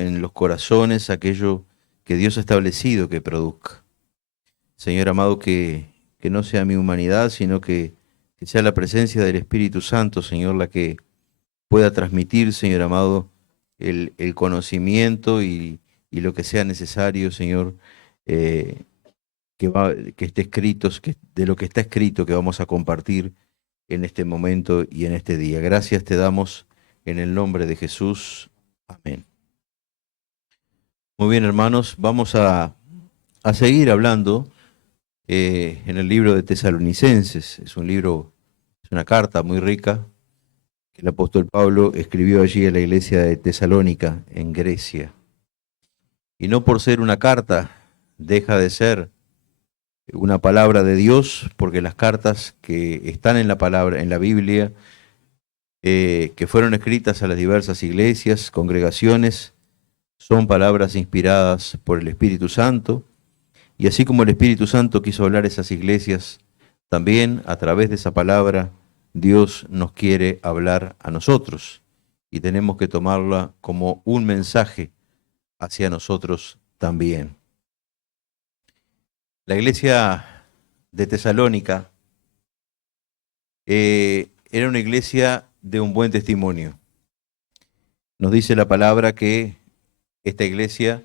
en los corazones aquello que Dios ha establecido que produzca. Señor amado, que no sea mi humanidad, sino que sea la presencia del Espíritu Santo, Señor, la que pueda transmitir, Señor amado, el conocimiento y lo que sea necesario, Señor, eh, que esté escrito, de lo que está escrito que vamos a compartir en este momento y en este día. Gracias te damos en el nombre de Jesús. Amén. Muy bien, hermanos, vamos a seguir hablando en el libro de Tesalonicenses. Es un libro, es una carta muy rica que el apóstol Pablo escribió allí a la iglesia de Tesalónica, en Grecia. Y no por ser una carta, deja de ser una palabra de Dios, porque las cartas que están en la palabra, en la Biblia, que fueron escritas a las diversas iglesias, congregaciones, son palabras inspiradas por el Espíritu Santo, y así como el Espíritu Santo quiso hablar a esas iglesias, también a través de esa palabra Dios nos quiere hablar a nosotros, y tenemos que tomarla como un mensaje hacia nosotros también. La iglesia de Tesalónica era una iglesia de un buen testimonio. Nos dice la palabra que esta iglesia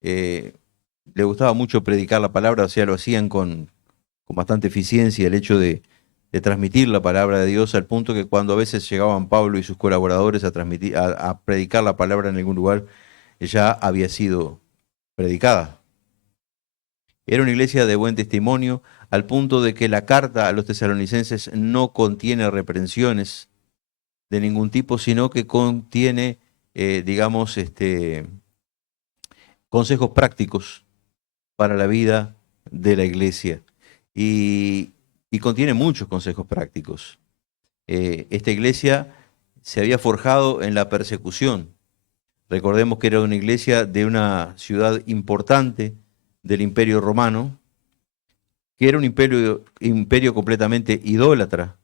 le gustaba mucho predicar la palabra, o sea, lo hacían con bastante eficiencia el hecho de transmitir la palabra de Dios, al punto que cuando a veces llegaban Pablo y sus colaboradores a predicar la palabra en algún lugar, ya había sido predicada. Era una iglesia de buen testimonio, al punto de que la carta a los tesalonicenses no contiene reprensiones de ningún tipo, sino que contiene, digamos, consejos prácticos para la vida de la iglesia. Y, y contiene muchos consejos prácticos. Esta iglesia se había forjado en la persecución. Recordemos que era una iglesia de una ciudad importante del Imperio Romano, que era un imperio completamente idólatra,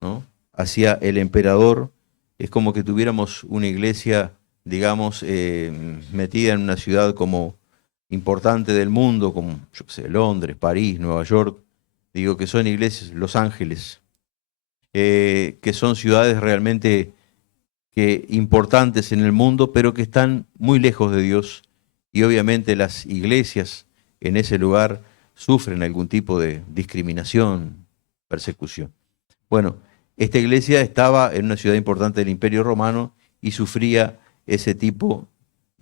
¿no? Hacia el emperador. Es como que tuviéramos una iglesia, digamos, metida en una ciudad como importante del mundo, como, yo qué sé, Londres, París, Nueva York. Digo que son iglesias, Los Ángeles, que son ciudades realmente importantes en el mundo, pero que están muy lejos de Dios. Y obviamente las iglesias en ese lugar sufren algún tipo de discriminación, persecución. Bueno, esta iglesia estaba en una ciudad importante del Imperio Romano y sufría ese tipo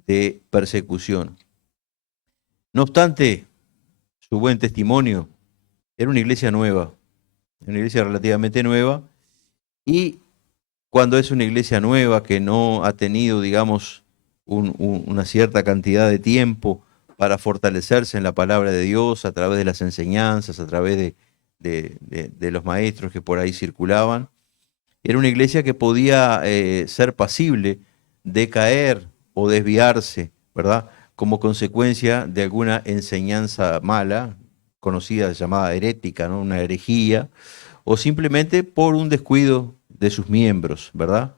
de persecución. No obstante, su buen testimonio, era una iglesia relativamente nueva, y cuando es una iglesia nueva que no ha tenido, digamos, una cierta cantidad de tiempo para fortalecerse en la palabra de Dios a través de las enseñanzas, a través de los maestros que por ahí circulaban, era una iglesia que podía ser pasible de caer o desviarse, ¿verdad? Como consecuencia de alguna enseñanza mala, conocida, llamada herética, ¿no? Una herejía, o simplemente por un descuido de sus miembros, ¿verdad?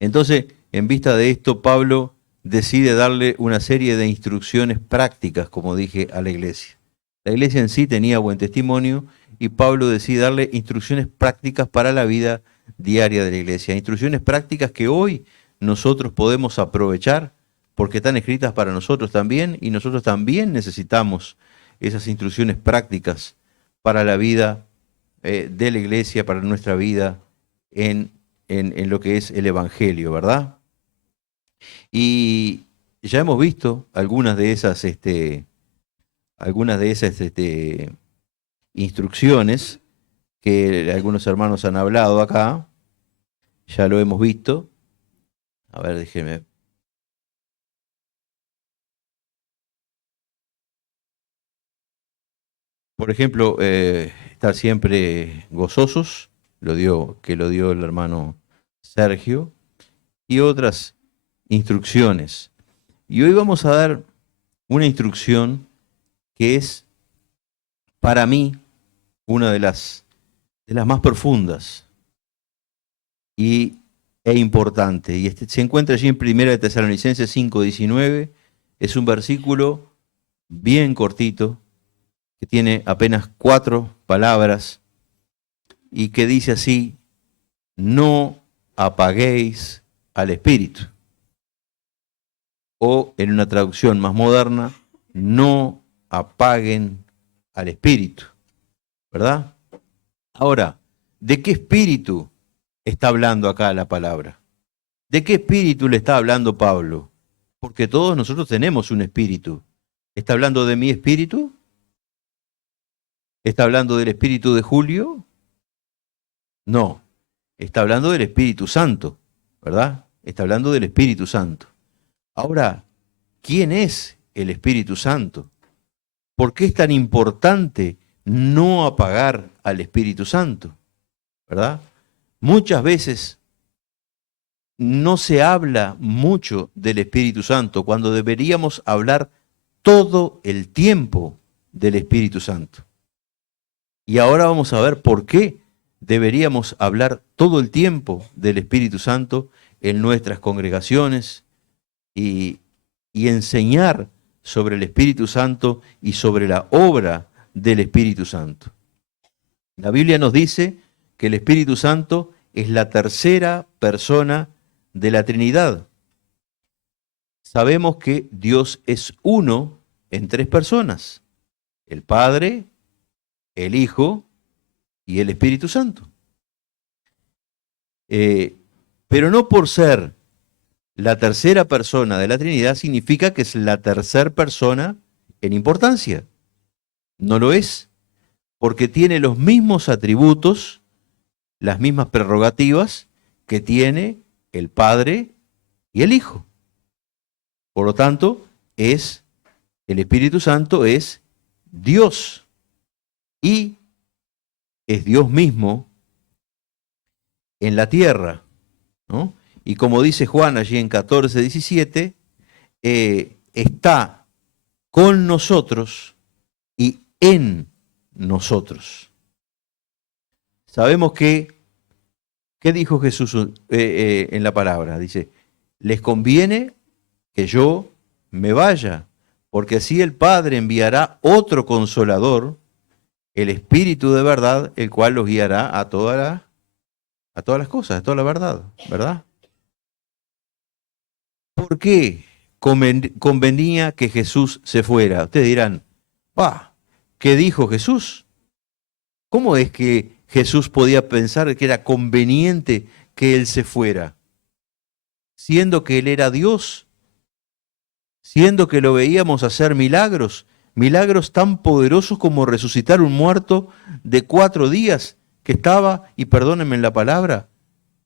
Entonces, en vista de esto, Pablo decide darle una serie de instrucciones prácticas, como dije, a la iglesia. La iglesia en sí tenía buen testimonio y Pablo decide darle instrucciones prácticas para la vida diaria de la iglesia. Instrucciones prácticas que hoy nosotros podemos aprovechar porque están escritas para nosotros también, y nosotros también necesitamos esas instrucciones prácticas para la vida de la iglesia, para nuestra vida en, en lo que es el Evangelio, ¿verdad? Y ya hemos visto algunas de esas instrucciones que algunos hermanos han hablado acá, ya lo hemos visto. A ver, déjenme. Por ejemplo, estar siempre gozosos, lo dio el hermano Sergio, y otras instrucciones. Y hoy vamos a dar una instrucción que es, para mí, una de las más profundas y e importante. Y se encuentra allí en 1 de Tesalonicenses 5:19. Es un versículo bien cortito, que tiene apenas 4 palabras, y que dice así: no apaguéis al Espíritu. O en una traducción más moderna, no apaguen al Espíritu. ¿Verdad? Ahora, ¿de qué espíritu está hablando acá la palabra? ¿De qué espíritu le está hablando Pablo? Porque todos nosotros tenemos un espíritu. ¿Está hablando de mi espíritu? ¿Está hablando del espíritu de Julio? No, está hablando del Espíritu Santo, ¿verdad? Está hablando del Espíritu Santo. Ahora, ¿quién es el Espíritu Santo? ¿Por qué es tan importante no apagar al Espíritu Santo? ¿Verdad? Muchas veces no se habla mucho del Espíritu Santo cuando deberíamos hablar todo el tiempo del Espíritu Santo. Y ahora vamos a ver por qué deberíamos hablar todo el tiempo del Espíritu Santo en nuestras congregaciones y enseñar sobre el Espíritu Santo y sobre la obra del Espíritu Santo. La Biblia nos dice que el Espíritu Santo es la tercera persona de la Trinidad. Sabemos que Dios es uno en 3 personas: el Padre, el Hijo y el Espíritu Santo. Pero no por ser la tercera persona de la Trinidad significa que es la tercera persona en importancia. No lo es, porque tiene los mismos atributos, las mismas prerrogativas que tiene el Padre y el Hijo. Por lo tanto, el Espíritu Santo es Dios y es Dios mismo en la tierra, ¿no? Y como dice Juan allí en 14:17, está con nosotros y en nosotros. Sabemos que, ¿qué dijo Jesús en la palabra? Dice, les conviene que yo me vaya, porque así el Padre enviará otro consolador, el Espíritu de verdad, el cual los guiará a todas las cosas, a toda la verdad, ¿verdad? ¿Por qué convenía que Jesús se fuera? Ustedes dirán, ¿qué dijo Jesús? ¿Cómo es que Jesús podía pensar que era conveniente que Él se fuera? Siendo que Él era Dios, siendo que lo veíamos hacer milagros tan poderosos como resucitar un muerto de 4 días que estaba, y perdónenme la palabra,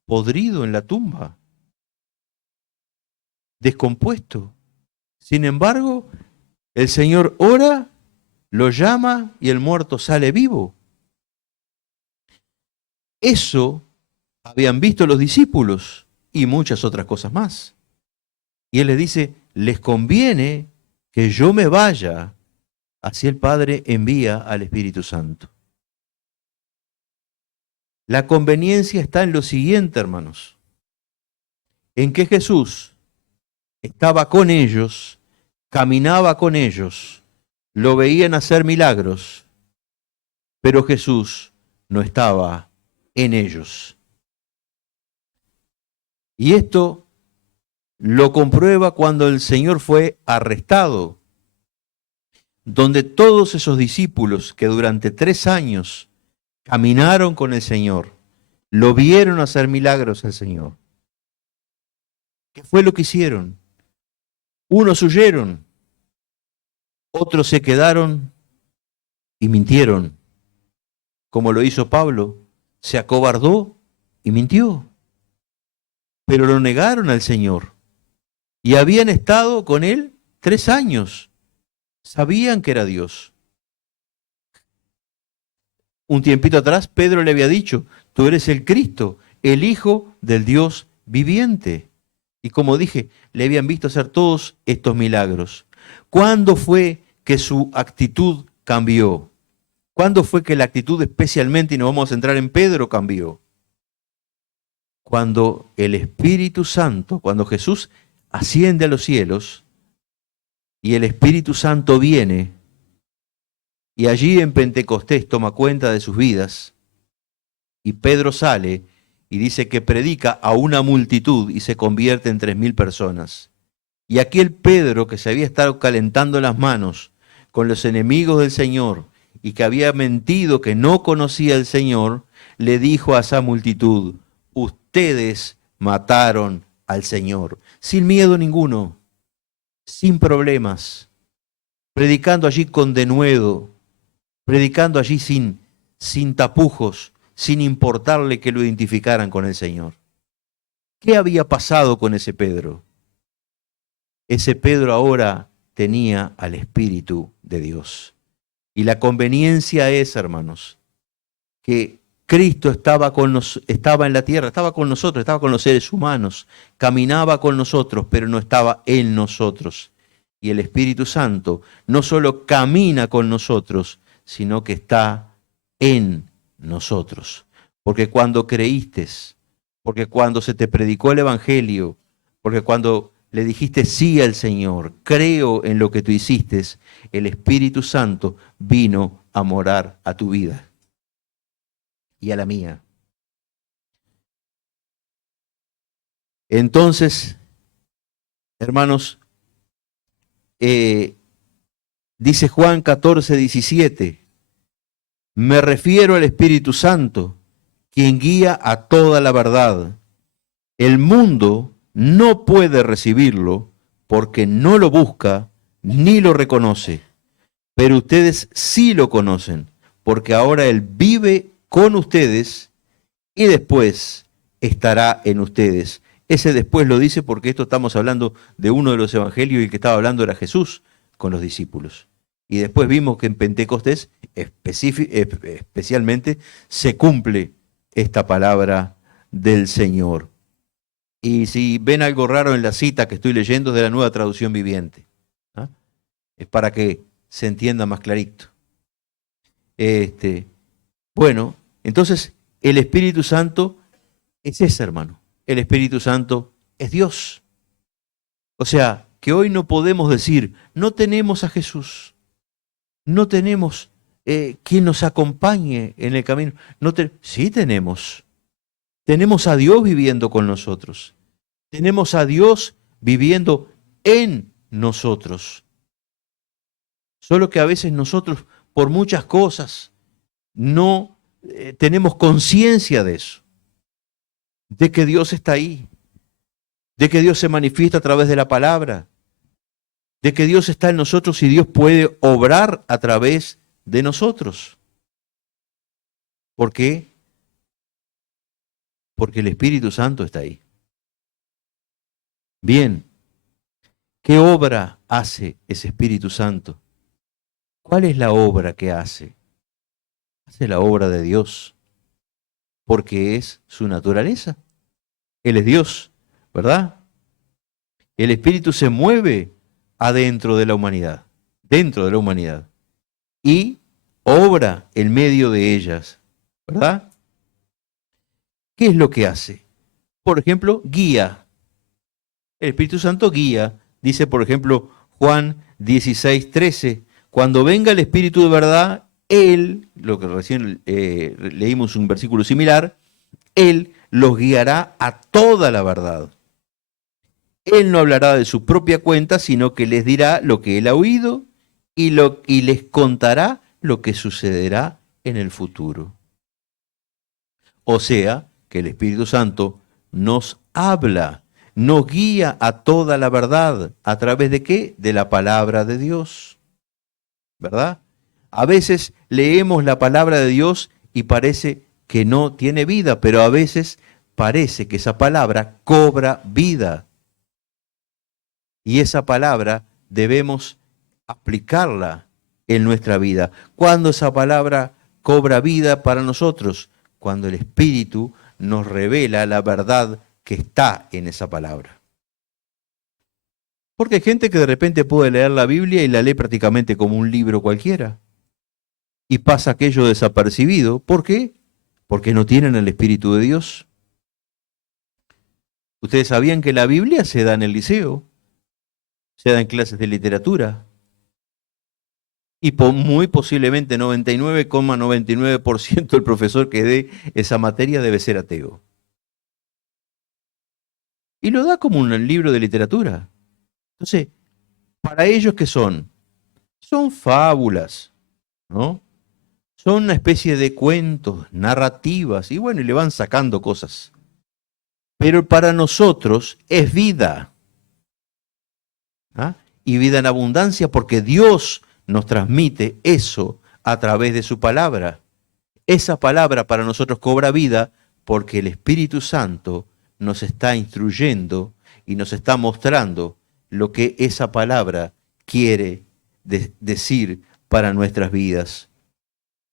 podrido en la tumba, descompuesto. Sin embargo, el Señor ora, lo llama y el muerto sale vivo. Eso habían visto los discípulos y muchas otras cosas más. Y Él les dice, les conviene que yo me vaya, así el Padre envía al Espíritu Santo. La conveniencia está en lo siguiente, hermanos, en que Jesús estaba con ellos, caminaba con ellos, lo veían hacer milagros, pero Jesús no estaba en ellos. Y esto lo comprueba cuando el Señor fue arrestado, donde todos esos discípulos que durante 3 años caminaron con el Señor, lo vieron hacer milagros al Señor. ¿Qué fue lo que hicieron? Unos huyeron, otros se quedaron y mintieron, como lo hizo Pablo, se acobardó y mintió. Pero lo negaron al Señor y habían estado con Él 3 años. Sabían que era Dios. Un tiempito atrás Pedro le había dicho, tú eres el Cristo, el Hijo del Dios viviente. Y como dije, le habían visto hacer todos estos milagros. ¿Cuándo fue que su actitud cambió? ¿Cuándo fue que la actitud especialmente, y nos vamos a centrar en Pedro, cambió? cuando el Espíritu Santo, cuando Jesús asciende a los cielos y el Espíritu Santo viene y allí en Pentecostés toma cuenta de sus vidas y Pedro sale y dice que predica a una multitud y se convierte en 3.000 personas. Y aquel Pedro que se había estado calentando las manos con los enemigos del Señor y que había mentido que no conocía al Señor, le dijo a esa multitud: ustedes mataron al Señor, sin miedo ninguno, sin problemas, predicando allí con denuedo, predicando allí sin tapujos, sin importarle que lo identificaran con el Señor. ¿Qué había pasado con ese Pedro? Ese Pedro ahora tenía al Espíritu de Dios. Y la conveniencia es, hermanos, que Cristo estaba en la tierra, estaba con nosotros, estaba con los seres humanos, caminaba con nosotros, pero no estaba en nosotros. Y el Espíritu Santo no solo camina con nosotros, sino que está en nosotros. Porque cuando creíste, porque cuando se te predicó el Evangelio, porque cuando le dijiste sí al Señor, creo en lo que tú hiciste, el Espíritu Santo vino a morar a tu vida y a la mía. Entonces, hermanos, dice Juan 14:17, me refiero al Espíritu Santo, quien guía a toda la verdad. El mundo no puede recibirlo porque no lo busca ni lo reconoce, pero ustedes sí lo conocen, porque ahora Él vive con ustedes y después estará en ustedes. Ese después lo dice porque esto estamos hablando de uno de los evangelios y el que estaba hablando era Jesús con los discípulos. Y después vimos que en Pentecostés especialmente se cumple esta palabra del Señor. Y si ven algo raro en la cita que estoy leyendo, es de la Nueva Traducción Viviente. ¿Ah? Es para que se entienda más clarito. Bueno, entonces el Espíritu Santo es ese, hermano. El Espíritu Santo es Dios. O sea, que hoy no podemos decir, no tenemos a Jesús, no tenemos quien nos acompañe en el camino. Sí tenemos. Tenemos a Dios viviendo con nosotros. Tenemos a Dios viviendo en nosotros. Solo que a veces nosotros, por muchas cosas, no tenemos conciencia de eso. De que Dios está ahí. De que Dios se manifiesta a través de la palabra. De que Dios está en nosotros y Dios puede obrar a través de nosotros. ¿Por qué? Porque el Espíritu Santo está ahí. Bien, ¿qué obra hace ese Espíritu Santo? ¿Cuál es la obra que hace? Hace la obra de Dios, porque es su naturaleza. Él es Dios, ¿verdad? El Espíritu se mueve adentro de la humanidad, dentro de la humanidad, y obra en medio de ellas, ¿verdad? ¿Qué es lo que hace? Por ejemplo, guía. El Espíritu Santo guía, dice por ejemplo Juan 16:13, cuando venga el Espíritu de verdad, Él, lo que recién leímos un versículo similar, Él los guiará a toda la verdad. Él no hablará de su propia cuenta, sino que les dirá lo que Él ha oído y les contará lo que sucederá en el futuro. O sea, que el Espíritu Santo nos habla, nos guía a toda la verdad. ¿A través de qué? De la palabra de Dios. ¿Verdad? A veces leemos la palabra de Dios y parece que no tiene vida, pero a veces parece que esa palabra cobra vida. Y esa palabra debemos aplicarla en nuestra vida. ¿Cuándo esa palabra cobra vida para nosotros? Cuando el Espíritu nos revela la verdad que está en esa palabra. Porque hay gente que de repente puede leer la Biblia y la lee prácticamente como un libro cualquiera. Y pasa aquello desapercibido. ¿Por qué? Porque no tienen el Espíritu de Dios. Ustedes sabían que la Biblia se da en el liceo, se da en clases de literatura, y muy posiblemente 99,99% del profesor que dé esa materia debe ser ateo. Y lo da como un libro de literatura. Entonces, para ellos, ¿qué son? Son fábulas, ¿no? Son una especie de cuentos, narrativas, y bueno, y le van sacando cosas. Pero para nosotros es vida, ¿ah? Y vida en abundancia porque Dios nos transmite eso a través de su palabra. Esa palabra para nosotros cobra vida porque el Espíritu Santo nos está instruyendo y nos está mostrando lo que esa palabra quiere decir para nuestras vidas.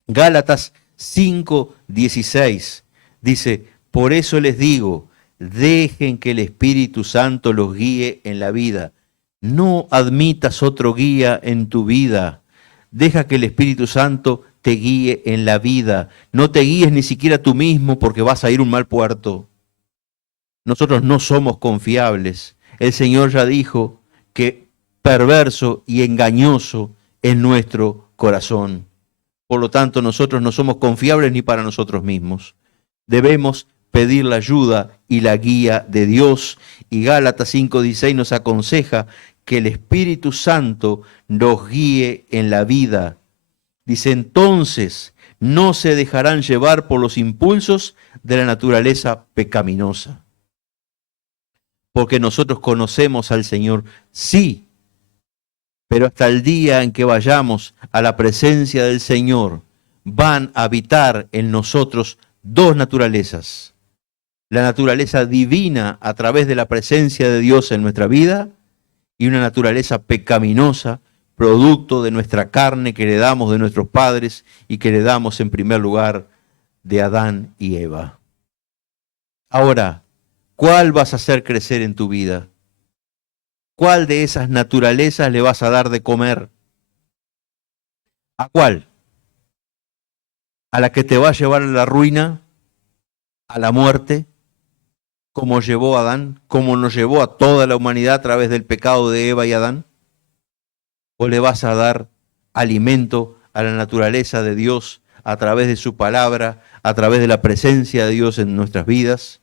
Gálatas 5:16 dice, por eso les digo, dejen que el Espíritu Santo los guíe en la vida. No admitas otro guía en tu vida. Deja que el Espíritu Santo te guíe en la vida. No te guíes ni siquiera tú mismo porque vas a ir a un mal puerto. Nosotros no somos confiables. El Señor ya dijo que perverso y engañoso es nuestro corazón. Por lo tanto, nosotros no somos confiables ni para nosotros mismos. Debemos pedir la ayuda y la guía de Dios. Y Gálatas 5:16 nos aconseja que el Espíritu Santo nos guíe en la vida. Dice, entonces no se dejarán llevar por los impulsos de la naturaleza pecaminosa. Porque nosotros conocemos al Señor, sí, pero hasta el día en que vayamos a la presencia del Señor, van a habitar en nosotros dos naturalezas. La naturaleza divina a través de la presencia de Dios en nuestra vida y una naturaleza pecaminosa, producto de nuestra carne que heredamos de nuestros padres y que heredamos en primer lugar de Adán y Eva. Ahora, ¿cuál vas a hacer crecer en tu vida? ¿Cuál de esas naturalezas le vas a dar de comer? ¿A cuál? ¿A la que te va a llevar a la ruina, a la muerte, como llevó a Adán, como nos llevó a toda la humanidad a través del pecado de Eva y Adán? ¿O le vas a dar alimento a la naturaleza de Dios a través de su palabra, a través de la presencia de Dios en nuestras vidas,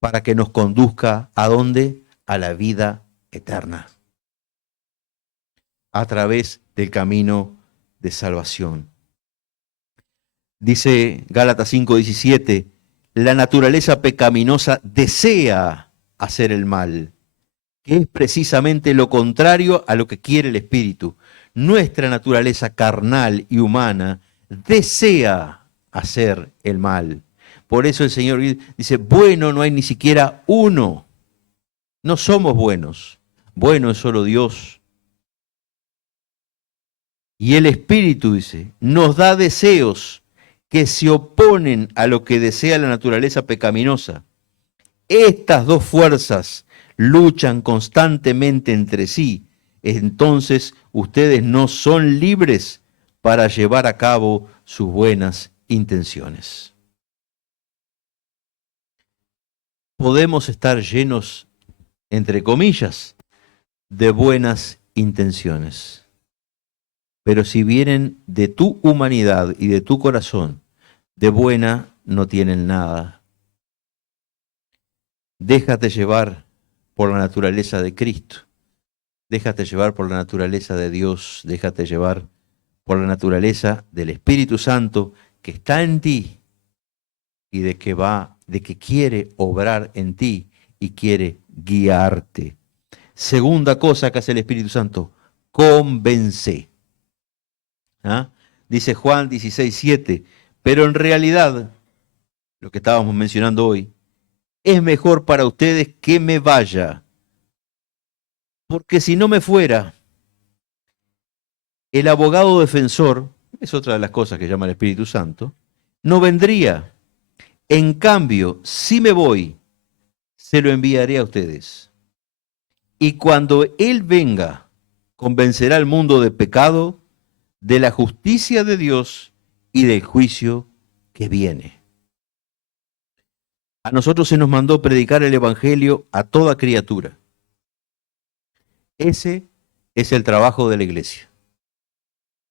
para que nos conduzca a dónde? A la vida eterna, a través del camino de salvación. Dice Gálatas 5:17, la naturaleza pecaminosa desea hacer el mal, que es precisamente lo contrario a lo que quiere el Espíritu. Nuestra naturaleza carnal y humana desea hacer el mal. Por eso el Señor dice, bueno no hay ni siquiera uno. No somos buenos. Bueno es solo Dios. Y el Espíritu, dice, nos da deseos que se oponen a lo que desea la naturaleza pecaminosa. Estas dos fuerzas luchan constantemente entre sí. Entonces ustedes no son libres para llevar a cabo sus buenas intenciones. Podemos estar llenos, entre comillas, de buenas intenciones. Pero si vienen de tu humanidad y de tu corazón, de buena no tienen nada. Déjate llevar por la naturaleza de Cristo. Déjate llevar por la naturaleza de Dios. Déjate llevar por la naturaleza del Espíritu Santo que está en ti y de que quiere obrar en ti y quiere guiarte. Segunda cosa que hace el Espíritu Santo, convence. ¿Ah? Dice Juan 16:7, pero en realidad, lo que estábamos mencionando hoy, es mejor para ustedes que me vaya, porque si no me fuera, el abogado defensor, es otra de las cosas que llama el Espíritu Santo, no vendría. En cambio, si me voy, se lo enviaré a ustedes. Y cuando Él venga, convencerá al mundo de pecado, de la justicia de Dios y del juicio que viene. A nosotros se nos mandó predicar el Evangelio a toda criatura. Ese es el trabajo de la iglesia.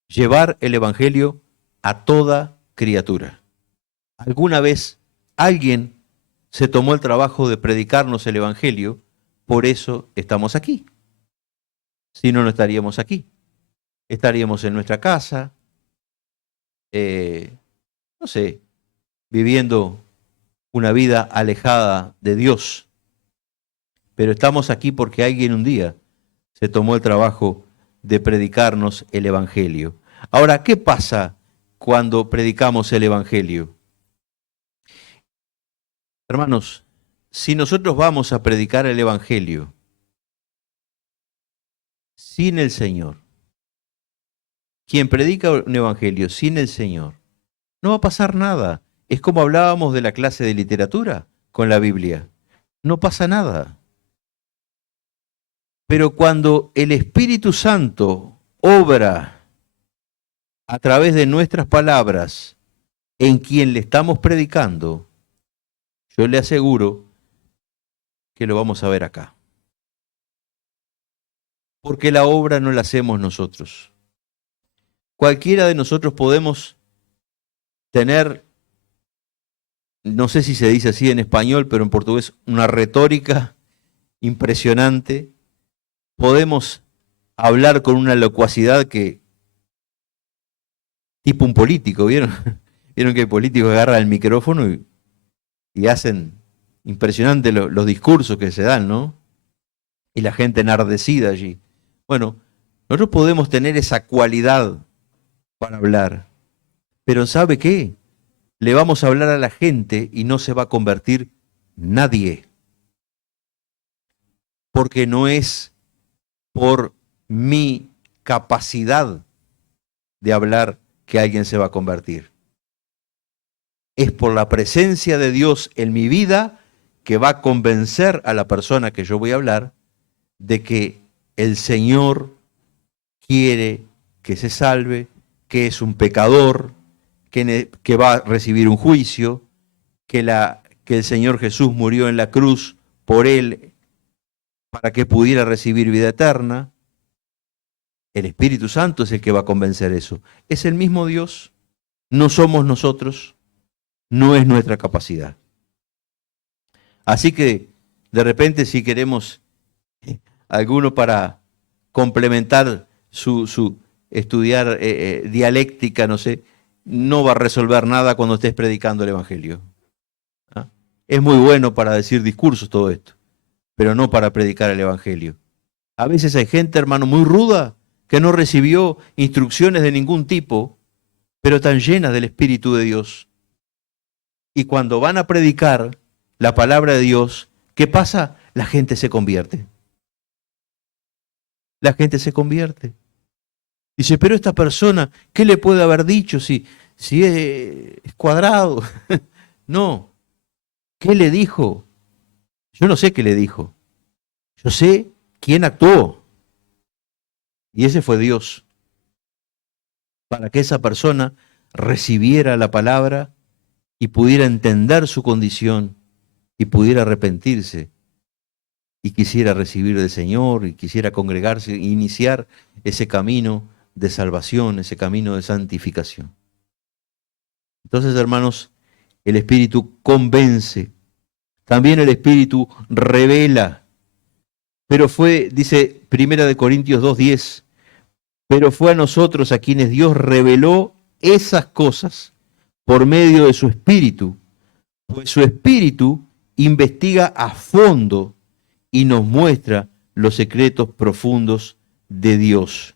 Llevar el Evangelio a toda criatura. ¿Alguna vez alguien se tomó el trabajo de predicarnos el Evangelio? Por eso estamos aquí. Si no, no estaríamos aquí. Estaríamos en nuestra casa, no sé, viviendo una vida alejada de Dios. Pero estamos aquí porque alguien un día se tomó el trabajo de predicarnos el Evangelio. Ahora, ¿qué pasa cuando predicamos el Evangelio? Hermanos, si nosotros vamos a predicar el Evangelio sin el Señor, quien predica un Evangelio sin el Señor, no va a pasar nada. Es como hablábamos de la clase de literatura con la Biblia. No pasa nada. Pero cuando el Espíritu Santo obra a través de nuestras palabras en quien le estamos predicando, yo le aseguro que lo vamos a ver acá. Porque la obra no la hacemos nosotros. Cualquiera de nosotros podemos tener, no sé si se dice así en español, pero en portugués, una retórica impresionante. Podemos hablar con una locuacidad que, tipo un político, ¿vieron? Vieron que el político agarra el micrófono y hacen impresionantes los discursos que se dan, ¿no? Y la gente enardecida allí. Bueno, nosotros podemos tener esa cualidad para hablar, pero ¿sabe qué? Le vamos a hablar a la gente y no se va a convertir nadie, porque no es por mi capacidad de hablar que alguien se va a convertir. Es por la presencia de Dios en mi vida que va a convencer a la persona que yo voy a hablar de que el Señor quiere que se salve, que es un pecador, que va a recibir un juicio, que el Señor Jesús murió en la cruz por él para que pudiera recibir vida eterna. El Espíritu Santo es el que va a convencer eso. Es el mismo Dios, no somos nosotros, no es nuestra capacidad. Así que, de repente, si queremos alguno para complementar su estudiar dialéctica, no sé, no va a resolver nada cuando estés predicando el Evangelio. ¿Ah? Es muy bueno para decir discursos todo esto, pero no para predicar el Evangelio. A veces hay gente, hermano, muy ruda, que no recibió instrucciones de ningún tipo, pero están llenas del Espíritu de Dios. Y cuando van a predicar la palabra de Dios, ¿qué pasa? La gente se convierte. La gente se convierte. Dice, pero esta persona, ¿qué le puede haber dicho si es cuadrado? No, ¿qué le dijo? Yo no sé qué le dijo. Yo sé quién actuó. Y ese fue Dios. Para que esa persona recibiera la palabra y pudiera entender su condición y pudiera arrepentirse y quisiera recibir del Señor y quisiera congregarse e iniciar ese camino de salvación, ese camino de santificación. Entonces, hermanos, el Espíritu convence, también el Espíritu revela, pero fue, dice 1 Corintios 2:10, pero fue a nosotros a quienes Dios reveló esas cosas por medio de su Espíritu, pues su Espíritu investiga a fondo y nos muestra los secretos profundos de Dios.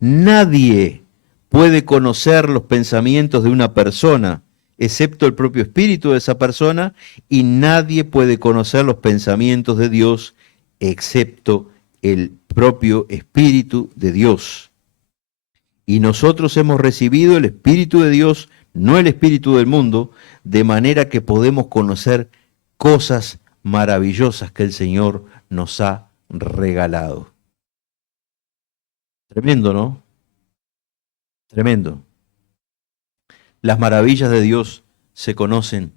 Nadie puede conocer los pensamientos de una persona, excepto el propio espíritu de esa persona, y nadie puede conocer los pensamientos de Dios, excepto el propio Espíritu de Dios. Y nosotros hemos recibido el Espíritu de Dios, no el Espíritu del mundo, de manera que podemos conocer cosas maravillosas que el Señor nos ha regalado. Tremendo, ¿no? Tremendo. Las maravillas de Dios se conocen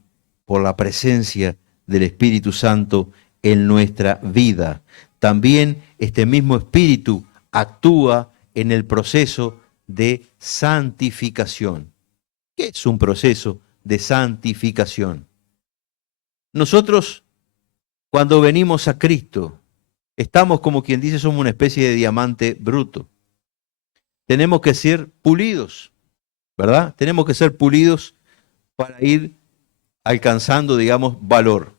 por la presencia del Espíritu Santo en nuestra vida. También este mismo Espíritu actúa en el proceso de santificación. ¿Qué es un proceso de santificación? Nosotros, cuando venimos a Cristo, estamos, como quien dice, somos una especie de diamante bruto. Tenemos que ser pulidos, ¿verdad? Tenemos que ser pulidos para ir alcanzando, digamos, valor.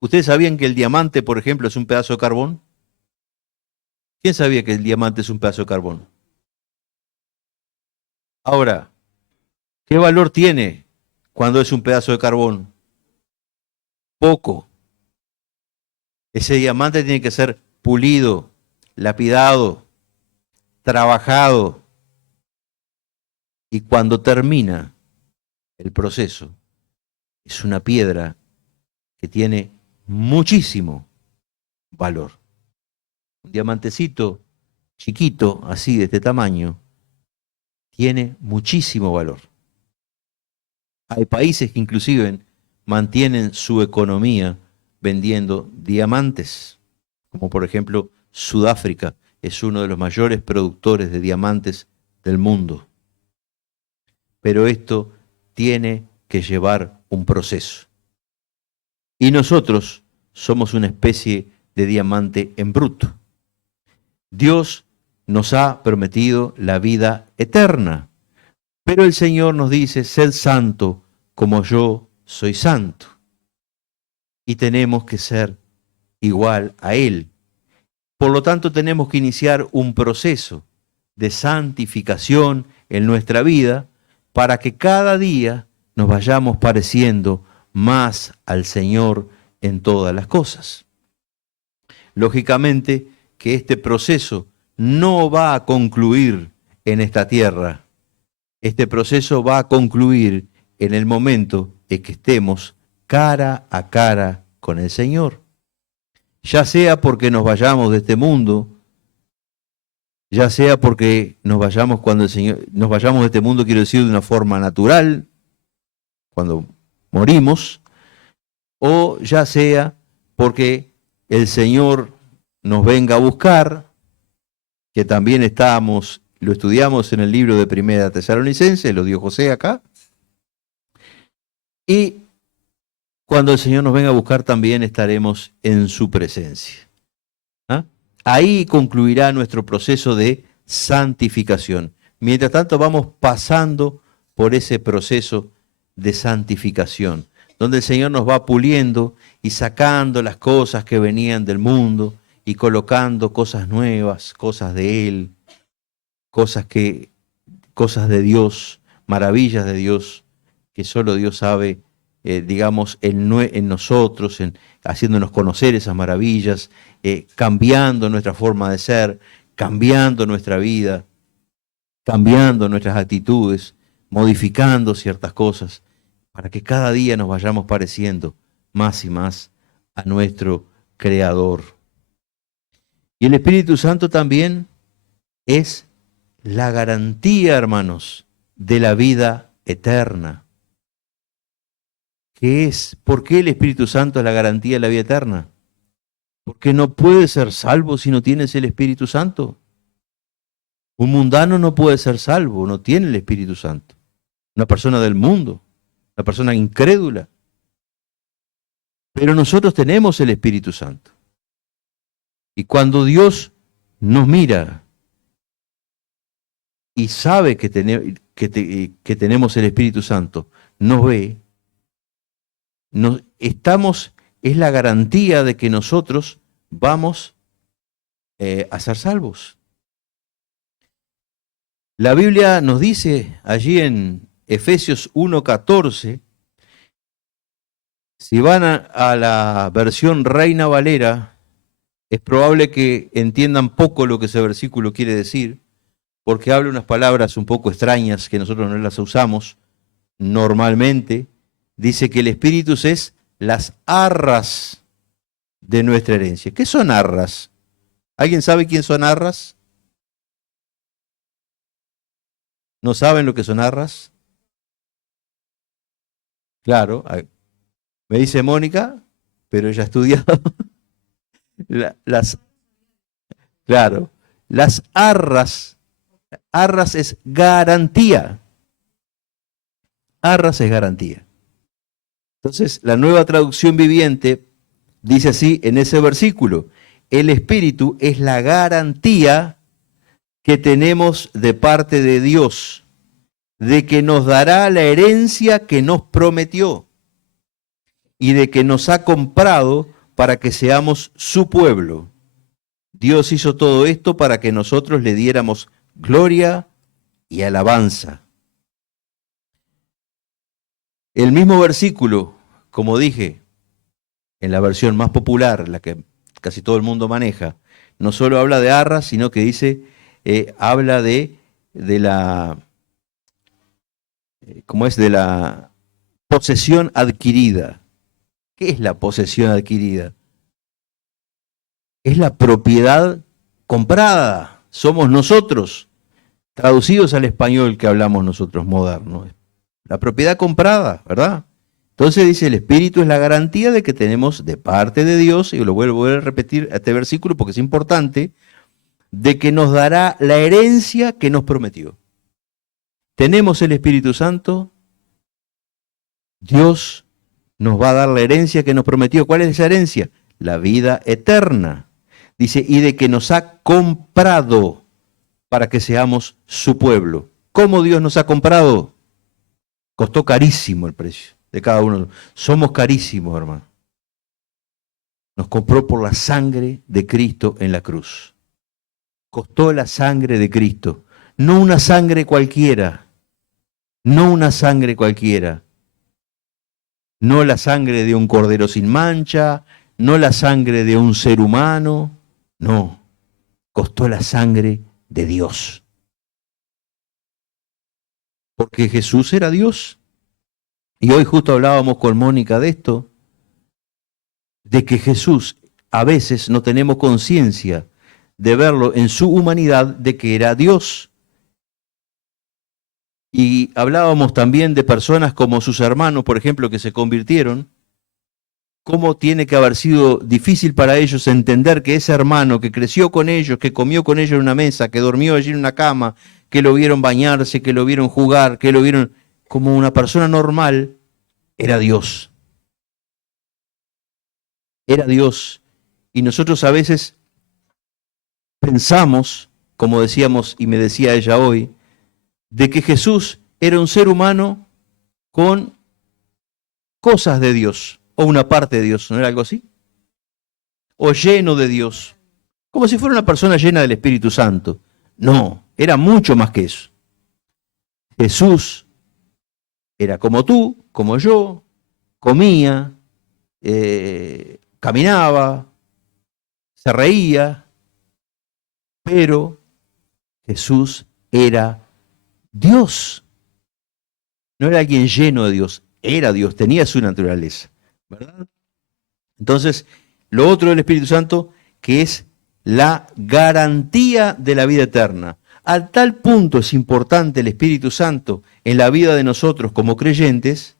¿Ustedes sabían que el diamante, por ejemplo, es un pedazo de carbón? ¿Quién sabía que el diamante es un pedazo de carbón? Ahora, ¿qué valor tiene cuando es un pedazo de carbón? Poco. Ese diamante tiene que ser pulido, lapidado, trabajado. Y cuando termina el proceso, es una piedra que tiene muchísimo valor. Un diamantecito chiquito, así de este tamaño, tiene muchísimo valor. Hay países que inclusive mantienen su economía vendiendo diamantes, como por ejemplo Sudáfrica es uno de los mayores productores de diamantes del mundo. Pero esto tiene que llevar un proceso. Y nosotros somos una especie de diamante en bruto. Dios nos ha prometido la vida eterna, pero el Señor nos dice, sed santo como yo soy santo. Y tenemos que ser igual a Él. Por lo tanto, tenemos que iniciar un proceso de santificación en nuestra vida para que cada día nos vayamos pareciendo más al Señor en todas las cosas. Lógicamente que este proceso no va a concluir en esta tierra. Este proceso va a concluir en el momento en que estemos cara a cara con el Señor. Ya sea porque nos vayamos de este mundo, ya sea porque nos vayamos cuando el Señor, nos vayamos de este mundo, quiero decir, de una forma natural, cuando morimos, o ya sea porque el Señor nos venga a buscar, que también lo estudiamos en el libro de Primera Tesalonicenses, lo dio José acá, y cuando el Señor nos venga a buscar también estaremos en su presencia. ¿Ah? Ahí concluirá nuestro proceso de santificación. Mientras tanto vamos pasando por ese proceso de santificación, donde el Señor nos va puliendo y sacando las cosas que venían del mundo y colocando cosas nuevas, cosas de Él, cosas de Dios, maravillas de Dios, que solo Dios sabe, digamos, en nosotros, haciéndonos conocer esas maravillas, cambiando nuestra forma de ser, cambiando nuestra vida, cambiando nuestras actitudes, modificando ciertas cosas, para que cada día nos vayamos pareciendo más y más a nuestro Creador. Y el Espíritu Santo también es la garantía, hermanos, de la vida eterna. ¿Qué es? ¿Por qué el Espíritu Santo es la garantía de la vida eterna? Porque no puedes ser salvo si no tienes el Espíritu Santo. Un mundano no puede ser salvo, no tiene el Espíritu Santo. Una persona del mundo, una persona incrédula. Pero nosotros tenemos el Espíritu Santo. Y cuando Dios nos mira y sabe que tenemos el Espíritu Santo, nos ve, es la garantía de que nosotros vamos a ser salvos. La Biblia nos dice allí en Efesios 1:14, si van a la versión Reina Valera, es probable que entiendan poco lo que ese versículo quiere decir, porque habla unas palabras un poco extrañas que nosotros no las usamos normalmente. Dice que el Espíritu es las arras de nuestra herencia. ¿Qué son arras? ¿Alguien sabe quién son arras? ¿No saben lo que son arras? Claro, Me dice Mónica, pero ella ha estudiado las, claro, las arras. Arras es garantía. Arras es garantía. Entonces, la Nueva Traducción Viviente dice así en ese versículo: el Espíritu es la garantía que tenemos de parte de Dios, de que nos dará la herencia que nos prometió y de que nos ha comprado para que seamos su pueblo. Dios hizo todo esto para que nosotros le diéramos gloria y alabanza. El mismo versículo, como dije, en la versión más popular, la que casi todo el mundo maneja, no solo habla de arras, sino que dice, habla de la, ¿cómo es? De la posesión adquirida. ¿Qué es la posesión adquirida? Es la propiedad comprada. Somos nosotros, traducidos al español que hablamos nosotros moderno. La propiedad comprada, ¿verdad? Entonces dice, el Espíritu es la garantía de que tenemos de parte de Dios, y lo vuelvo a repetir a este versículo porque es importante, de que nos dará la herencia que nos prometió. Tenemos el Espíritu Santo, Dios nos va a dar la herencia que nos prometió. ¿Cuál es esa herencia? La vida eterna. Dice, y de que nos ha comprado para que seamos su pueblo. ¿Cómo Dios nos ha comprado? Costó carísimo el precio de cada uno. Somos carísimos, hermano. Nos compró por la sangre de Cristo en la cruz. Costó la sangre de Cristo. No una sangre cualquiera. No una sangre cualquiera. No la sangre de un cordero sin mancha. No la sangre de un ser humano. No. Costó la sangre de Dios. Porque Jesús era Dios. Y hoy justo hablábamos con Mónica de esto, de que Jesús a veces no tenemos conciencia de verlo en su humanidad, de que era Dios. Y hablábamos también de personas como sus hermanos, por ejemplo, que se convirtieron, cómo tiene que haber sido difícil para ellos entender que ese hermano que creció con ellos, que comió con ellos en una mesa, que durmió allí en una cama, que lo vieron bañarse, que lo vieron jugar, que lo vieron como una persona normal, era Dios. Era Dios. Y nosotros a veces pensamos, como decíamos y me decía ella hoy, de que Jesús era un ser humano con cosas de Dios, o una parte de Dios, ¿no era algo así? O lleno de Dios, como si fuera una persona llena del Espíritu Santo. No, era mucho más que eso. Jesús era como tú, como yo, comía, caminaba, se reía, pero Jesús era Dios. No era alguien lleno de Dios, era Dios, tenía su naturaleza, ¿verdad? Entonces, lo otro del Espíritu Santo, que es la garantía de la vida eterna. A tal punto es importante el Espíritu Santo en la vida de nosotros como creyentes,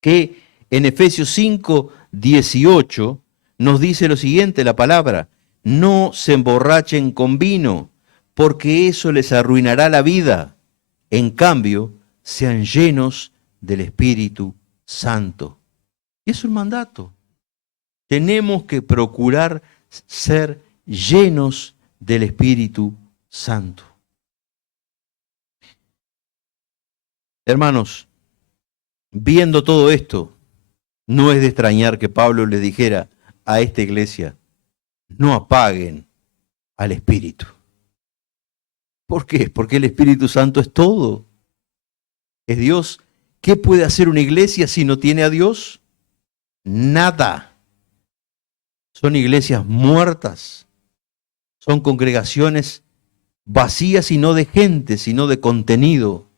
que en Efesios 5, 18 nos dice lo siguiente, la palabra: no se emborrachen con vino, porque eso les arruinará la vida. En cambio, sean llenos del Espíritu Santo. Y es un mandato. Tenemos que procurar ser llenos del Espíritu Santo. Hermanos, viendo todo esto, no es de extrañar que Pablo les dijera a esta iglesia: no apaguen al Espíritu. ¿Por qué? Porque el Espíritu Santo es todo. Es Dios. ¿Qué puede hacer una iglesia si no tiene a Dios? Nada. Son iglesias muertas. Son congregaciones vacías y no de gente, sino de contenido.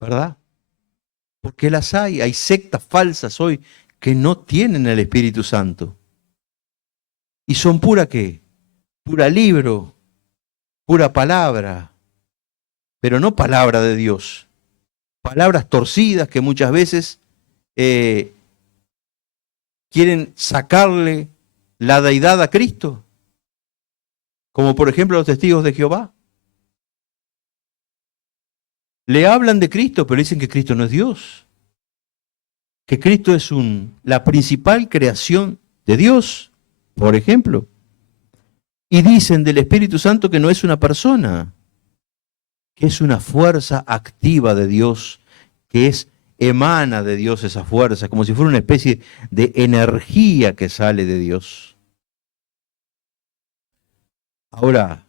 ¿Verdad? Porque las hay. Hay sectas falsas hoy que no tienen el Espíritu Santo. ¿Y son pura qué? Pura libro, pura palabra, pero no palabra de Dios. palabras torcidas que muchas veces quieren sacarle la deidad a Cristo, como por ejemplo los testigos de Jehová. Le hablan de Cristo, pero dicen que Cristo no es Dios, que Cristo es la principal creación de Dios, por ejemplo. Y dicen del Espíritu Santo que no es una persona, que es una fuerza activa de Dios, que emana de Dios esa fuerza, como si fuera una especie de energía que sale de Dios. Ahora,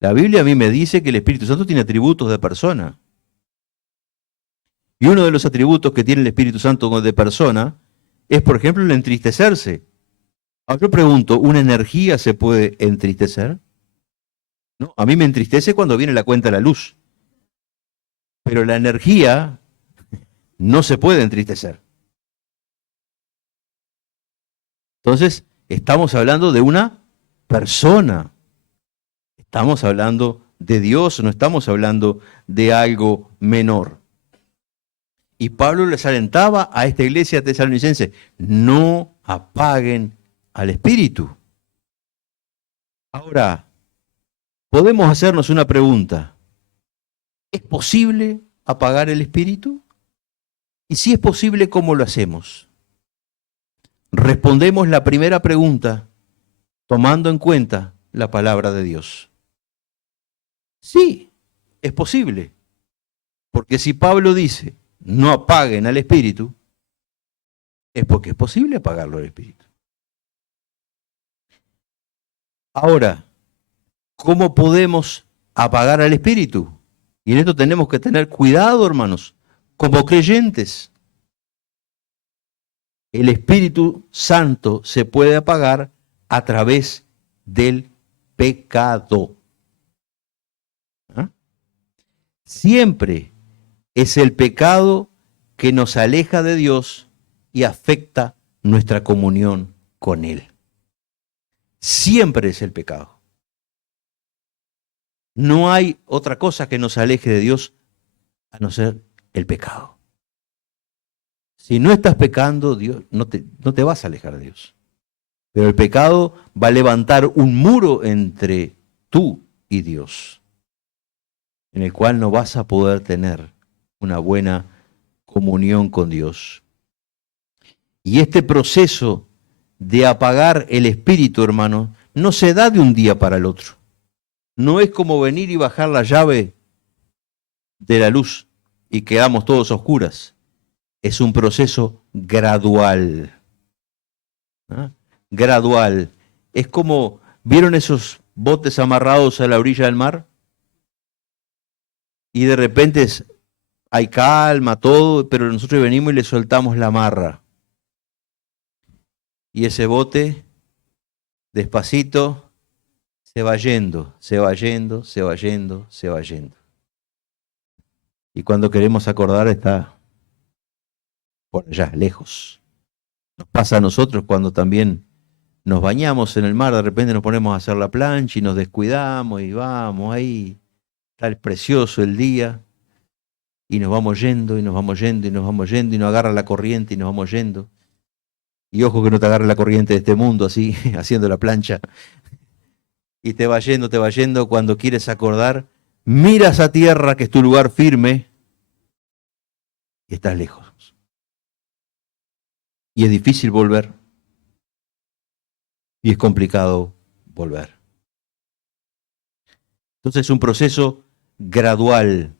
la Biblia a mí me dice que el Espíritu Santo tiene atributos de persona. Y uno de los atributos que tiene el Espíritu Santo de persona es, por ejemplo, el entristecerse. Ahora yo pregunto, ¿una energía se puede entristecer? No, a mí me entristece cuando viene la cuenta de la luz. Pero la energía no se puede entristecer. Entonces, estamos hablando de una persona. Estamos hablando de Dios, no estamos hablando de algo menor. Y Pablo les alentaba a esta iglesia tesalonicense, no apaguen al Espíritu. Ahora, podemos hacernos una pregunta. ¿Es posible apagar el Espíritu? Y si es posible, ¿cómo lo hacemos? Respondemos la primera pregunta tomando en cuenta la palabra de Dios. Sí, es posible. Porque si Pablo dice, no apaguen al Espíritu, es porque es posible apagarlo al Espíritu. Ahora, ¿cómo podemos apagar al Espíritu? Y en esto tenemos que tener cuidado, hermanos, como creyentes. El Espíritu Santo se puede apagar a través del pecado. ¿Ah? Siempre es el pecado que nos aleja de Dios y afecta nuestra comunión con Él. Siempre es el pecado. No hay otra cosa que nos aleje de Dios a no ser el pecado. Si no estás pecando, Dios, no te vas a alejar de Dios. Pero el pecado va a levantar un muro entre tú y Dios, en el cual no vas a poder tener una buena comunión con Dios. Y este proceso de apagar el espíritu, hermano, no se da de un día para el otro. No es como venir y bajar la llave de la luz y quedamos todos a oscuras. Es un proceso gradual. ¿Ah? Gradual. Es como, ¿vieron esos botes amarrados a la orilla del mar? Y de repente hay calma, todo, pero nosotros venimos y le soltamos la amarra. Y ese bote, despacito, se va yendo, se va yendo, se va yendo, se va yendo. Y cuando queremos acordar está por allá, lejos. Nos pasa a nosotros cuando también nos bañamos en el mar, de repente nos ponemos a hacer la plancha y nos descuidamos y vamos ahí, está precioso el día, y nos vamos yendo, y nos vamos yendo, y nos vamos yendo, y nos agarra la corriente y nos vamos yendo. Y ojo que no te agarre la corriente de este mundo así, haciendo la plancha. Y te va yendo, cuando quieres acordar, miras a tierra que es tu lugar firme, y estás lejos. Y es difícil volver. Y es complicado volver. Entonces es un proceso gradual,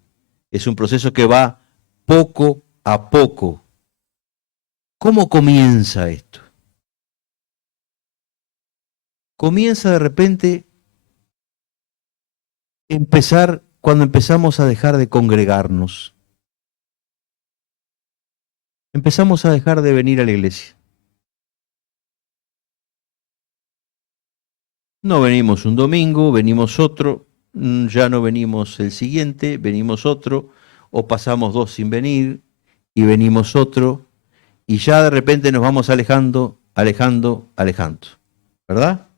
es un proceso que va poco a poco. ¿Cómo comienza esto? Comienza de repente cuando empezamos a dejar de congregarnos. Empezamos a dejar de venir a la iglesia. No venimos un domingo, venimos otro, ya no venimos el siguiente, venimos otro, o pasamos 2 sin venir y venimos otro, y ya de repente nos vamos alejando, ¿verdad?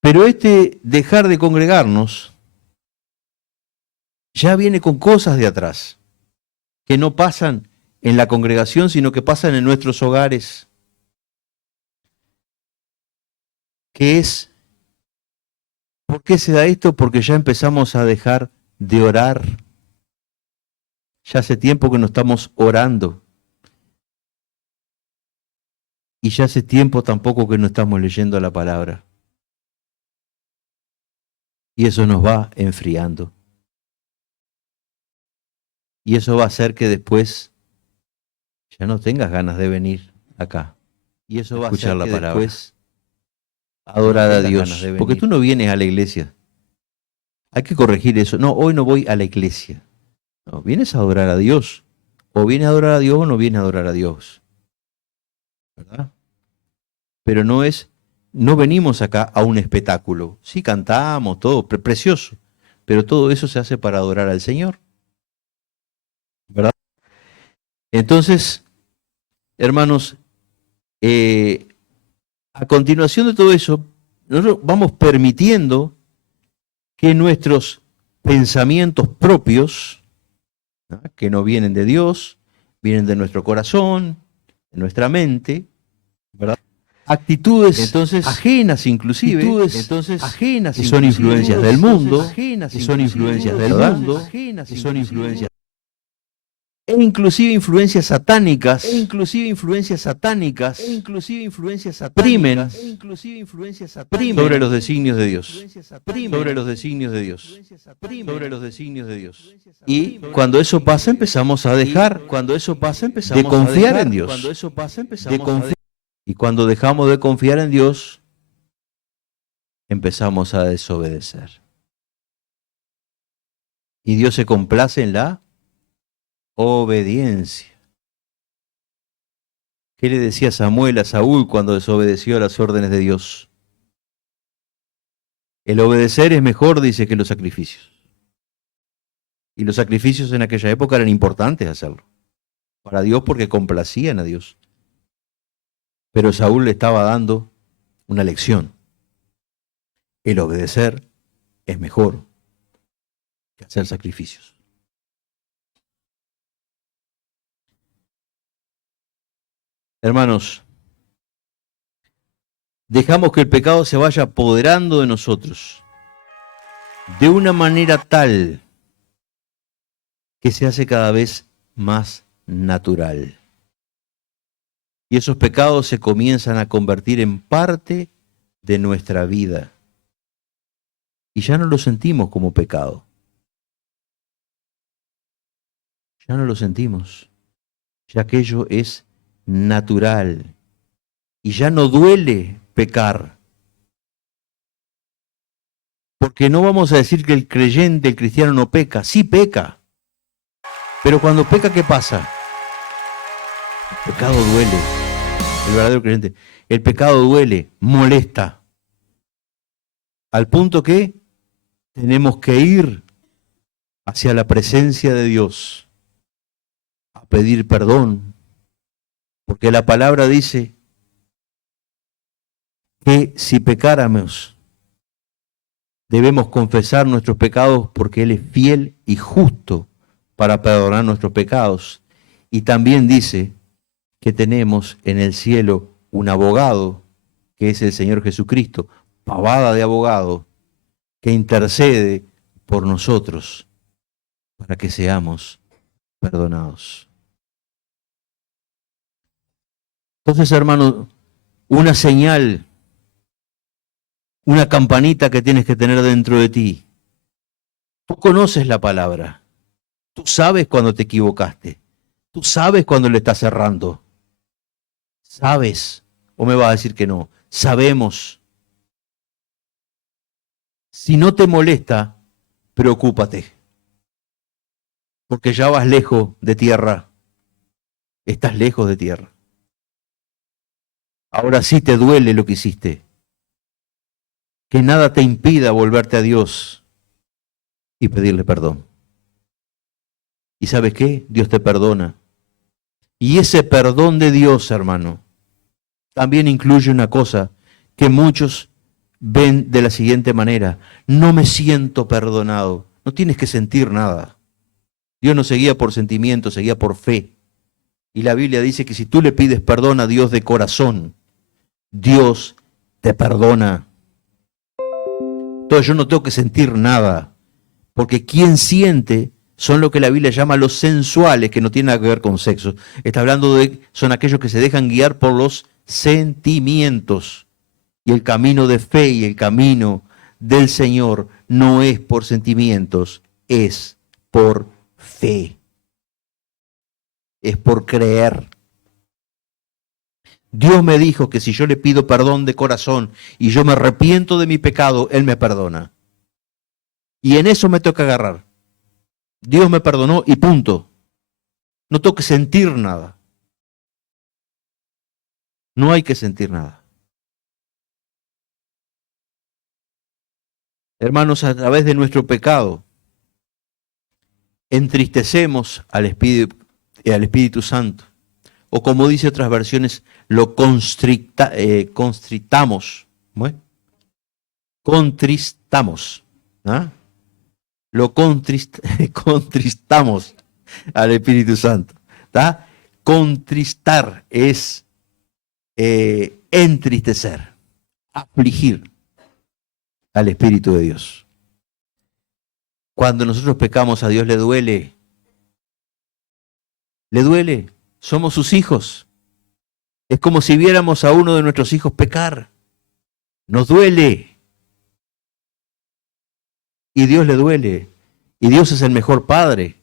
Pero este dejar de congregarnos ya viene con cosas de atrás, que no pasan en la congregación, sino que pasan en nuestros hogares. ¿Qué es? ¿Por qué se da esto? Porque ya empezamos a dejar de orar. Ya hace tiempo que no estamos orando. Y ya hace tiempo tampoco que no estamos leyendo la palabra. Y eso nos va enfriando. Y eso va a hacer que después ya no tengas ganas de venir acá. Y eso va a hacer que después adorar a Dios. Porque tú no vienes a la iglesia. Hay que corregir eso. No, hoy no voy a la iglesia. No, vienes a adorar a Dios. O vienes a adorar a Dios o no vienes a adorar a Dios. ¿Verdad? Pero no venimos acá a un espectáculo. Sí, cantamos, todo, precioso. Pero todo eso se hace para adorar al Señor. ¿Verdad? Entonces, hermanos, a continuación de todo eso, nosotros vamos permitiendo que nuestros pensamientos propios, ¿no?, que no vienen de Dios, vienen de nuestro corazón, de nuestra mente, ¿verdad? Actitudes entonces ajenas inclusive, ajenas que son influencias del mundo, que son influencias del mundo, que son influencias e inclusive influencias satánicas, primen sobre los designios de Dios, sobre los designios de Dios, sobre los designios de Dios. Y cuando eso pasa empezamos a dejar, de confiar en Dios, y cuando dejamos de confiar en Dios, empezamos a desobedecer. Y Dios se complace en la obediencia. ¿Qué le decía Samuel a Saúl cuando desobedeció a las órdenes de Dios? El obedecer es mejor, dice, que los sacrificios. Y los sacrificios en aquella época eran importantes hacerlo. Para Dios porque complacían a Dios. Pero Saúl le estaba dando una lección. El obedecer es mejor que hacer sacrificios. Hermanos, dejamos que el pecado se vaya apoderando de nosotros de una manera tal que se hace cada vez más natural. Y esos pecados se comienzan a convertir en parte de nuestra vida. Y ya no lo sentimos como pecado. Ya no lo sentimos. Ya aquello es natural. Y ya no duele pecar. Porque no vamos a decir que el creyente, el cristiano no peca. Sí peca. Pero cuando peca, ¿qué pasa? El pecado duele. El verdadero creyente. El pecado duele, molesta. Al punto que tenemos que ir hacia la presencia de Dios a pedir perdón. Porque la palabra dice que si pecáramos, debemos confesar nuestros pecados porque Él es fiel y justo para perdonar nuestros pecados. Y también dice que tenemos en el cielo un abogado, que es el Señor Jesucristo, pavada de abogado, que intercede por nosotros para que seamos perdonados. Entonces, hermano, una señal, una campanita que tienes que tener dentro de ti. Tú conoces la palabra. Tú sabes cuando te equivocaste. Tú sabes cuando le estás errando. ¿Sabes? ¿O me vas a decir que no? Sabemos. Si no te molesta, preocúpate. Porque ya vas lejos de tierra. Estás lejos de tierra. Ahora sí te duele lo que hiciste. Que nada te impida volverte a Dios y pedirle perdón. ¿Y sabes qué? Dios te perdona. Y ese perdón de Dios, hermano, también incluye una cosa que muchos ven de la siguiente manera. No me siento perdonado. no tienes que sentir nada. Dios no se guía por sentimientos, se guía por fe. Y la Biblia dice que si tú le pides perdón a Dios de corazón, Dios te perdona. Entonces yo no tengo que sentir nada, porque quien siente son lo que la Biblia llama los sensuales, que no tienen nada que ver con sexo. Está hablando son aquellos que se dejan guiar por los sentimientos. Y el camino de fe y el camino del Señor no es por sentimientos, es por fe. Es por creer. Dios me dijo que si yo le pido perdón de corazón y yo me arrepiento de mi pecado, Él me perdona. Y en eso me toca agarrar. Dios me perdonó y punto. No tengo que sentir nada. No hay que sentir nada. Hermanos, a través de nuestro pecado, entristecemos al Espíritu Santo. O como dice otras versiones, lo constristamos. ¿Bueno? Contristamos. ¿Ah? Lo contristamos al Espíritu Santo. ¿Tá? Contristar es entristecer, afligir al Espíritu de Dios. Cuando nosotros pecamos, a Dios le duele. Le duele. Somos sus hijos. Es como si viéramos a uno de nuestros hijos pecar. Nos duele. Y Dios le duele. Y Dios es el mejor padre.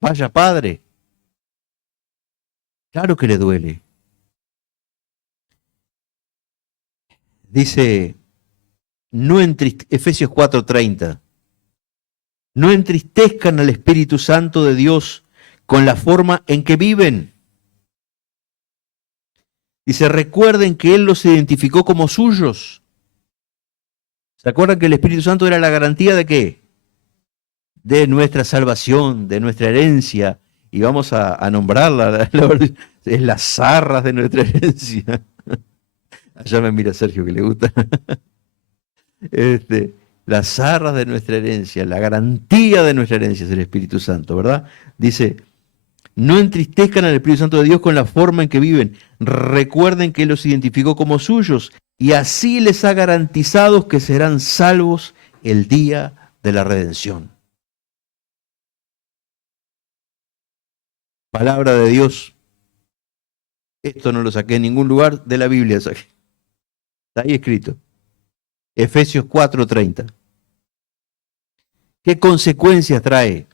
Vaya padre. Claro que le duele. Dice, Efesios 4:30, no entristezcan al Espíritu Santo de Dios con la forma en que viven. Dice, recuerden que Él los identificó como suyos. ¿Se acuerdan que el Espíritu Santo era la garantía de qué? De nuestra salvación, de nuestra herencia. Y vamos a nombrarla. Es las arras de nuestra herencia. Allá me mira Sergio que le gusta. Las arras de nuestra herencia, la garantía de nuestra herencia es el Espíritu Santo, ¿verdad? Dice, no entristezcan al Espíritu Santo de Dios con la forma en que viven. Recuerden que Él los identificó como suyos y así les ha garantizado que serán salvos el día de la redención. Palabra de Dios. Esto no lo saqué en ningún lugar de la Biblia. Está ahí escrito. Efesios 4:30. ¿Qué consecuencias trae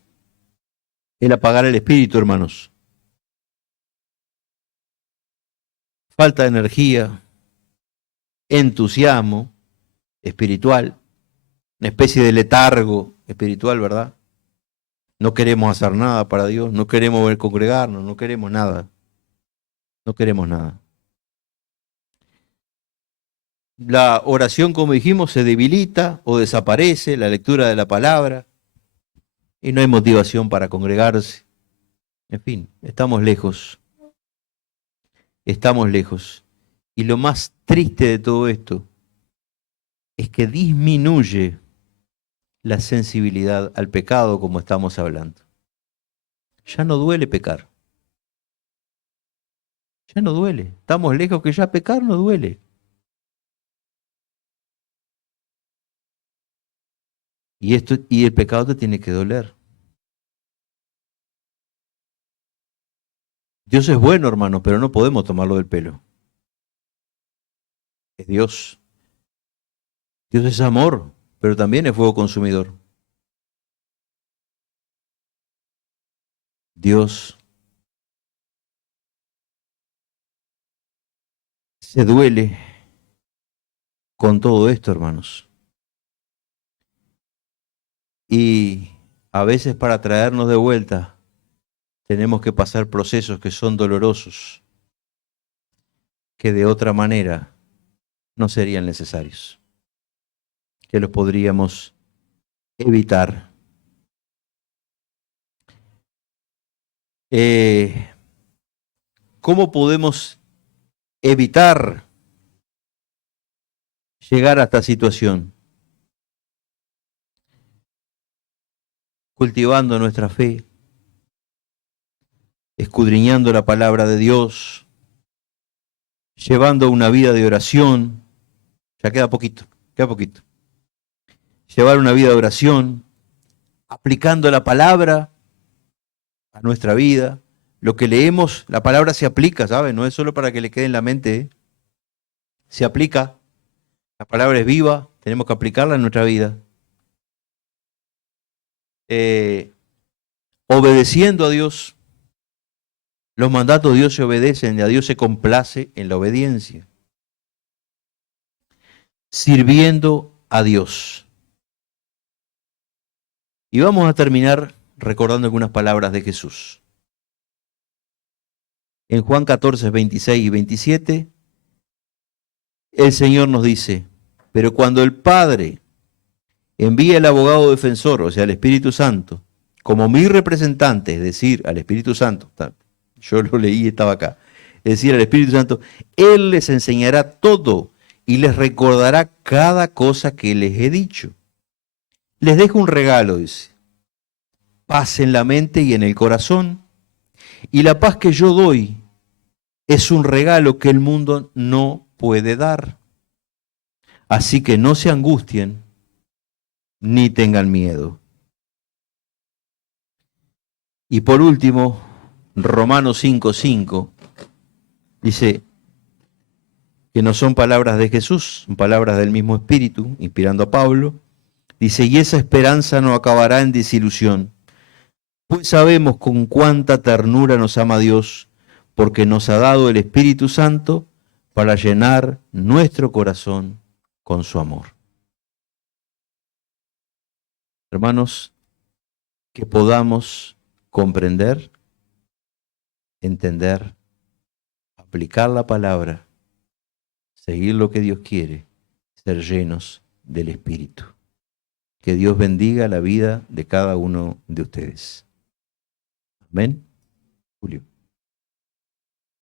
el apagar el espíritu, hermanos? Falta de energía, entusiasmo espiritual, una especie de letargo espiritual, ¿verdad? No queremos hacer nada para Dios, no queremos ver congregarnos, no queremos nada. No queremos nada. La oración, como dijimos, se debilita o desaparece, la lectura de la palabra, y no hay motivación para congregarse. En fin, estamos lejos. Estamos lejos. Y lo más triste de todo esto es que disminuye la sensibilidad al pecado, como estamos hablando. Ya no duele pecar. Ya no duele. Estamos lejos que ya pecar no duele. Y el pecado te tiene que doler. Dios es bueno, hermano, pero no podemos tomarlo del pelo. Es Dios. Dios es amor, pero también es fuego consumidor. Dios se duele con todo esto, hermanos. Y a veces para traernos de vuelta tenemos que pasar procesos que son dolorosos, que de otra manera no serían necesarios, que los podríamos evitar. ¿Cómo podemos evitar llegar a esta situación? cultivando nuestra fe, escudriñando la palabra de Dios, llevando una vida de oración. Ya queda poquito, queda poquito. Llevar una vida de oración, aplicando la palabra a nuestra vida. Lo que leemos, la palabra se aplica, ¿saben? No es solo para que le quede en la mente, ¿eh? Se aplica. La palabra es viva, tenemos que aplicarla en nuestra vida. Obedeciendo a Dios. Los mandatos de Dios se obedecen y a Dios se complace en la obediencia. Sirviendo a Dios. Y vamos a terminar recordando algunas palabras de Jesús. En Juan 14, 26 y 27, el Señor nos dice, pero cuando el Padre envíe el abogado defensor, o sea, el Espíritu Santo, como mi representante, es decir, al Espíritu Santo, yo lo leí y estaba acá, es decir, al Espíritu Santo, Él les enseñará todo y les recordará cada cosa que les he dicho. Les dejo un regalo, dice, paz en la mente y en el corazón, y la paz que yo doy es un regalo que el mundo no puede dar. Así que no se angustien ni tengan miedo. Y por último, Romanos 5:5 dice que no son palabras de Jesús, son palabras del mismo Espíritu, inspirando a Pablo. Dice, y esa esperanza no acabará en desilusión, pues sabemos con cuánta ternura nos ama Dios, porque nos ha dado el Espíritu Santo para llenar nuestro corazón con su amor. Hermanos, que podamos comprender, entender, aplicar la palabra, seguir lo que Dios quiere, ser llenos del Espíritu. Que Dios bendiga la vida de cada uno de ustedes. Amén. Julio.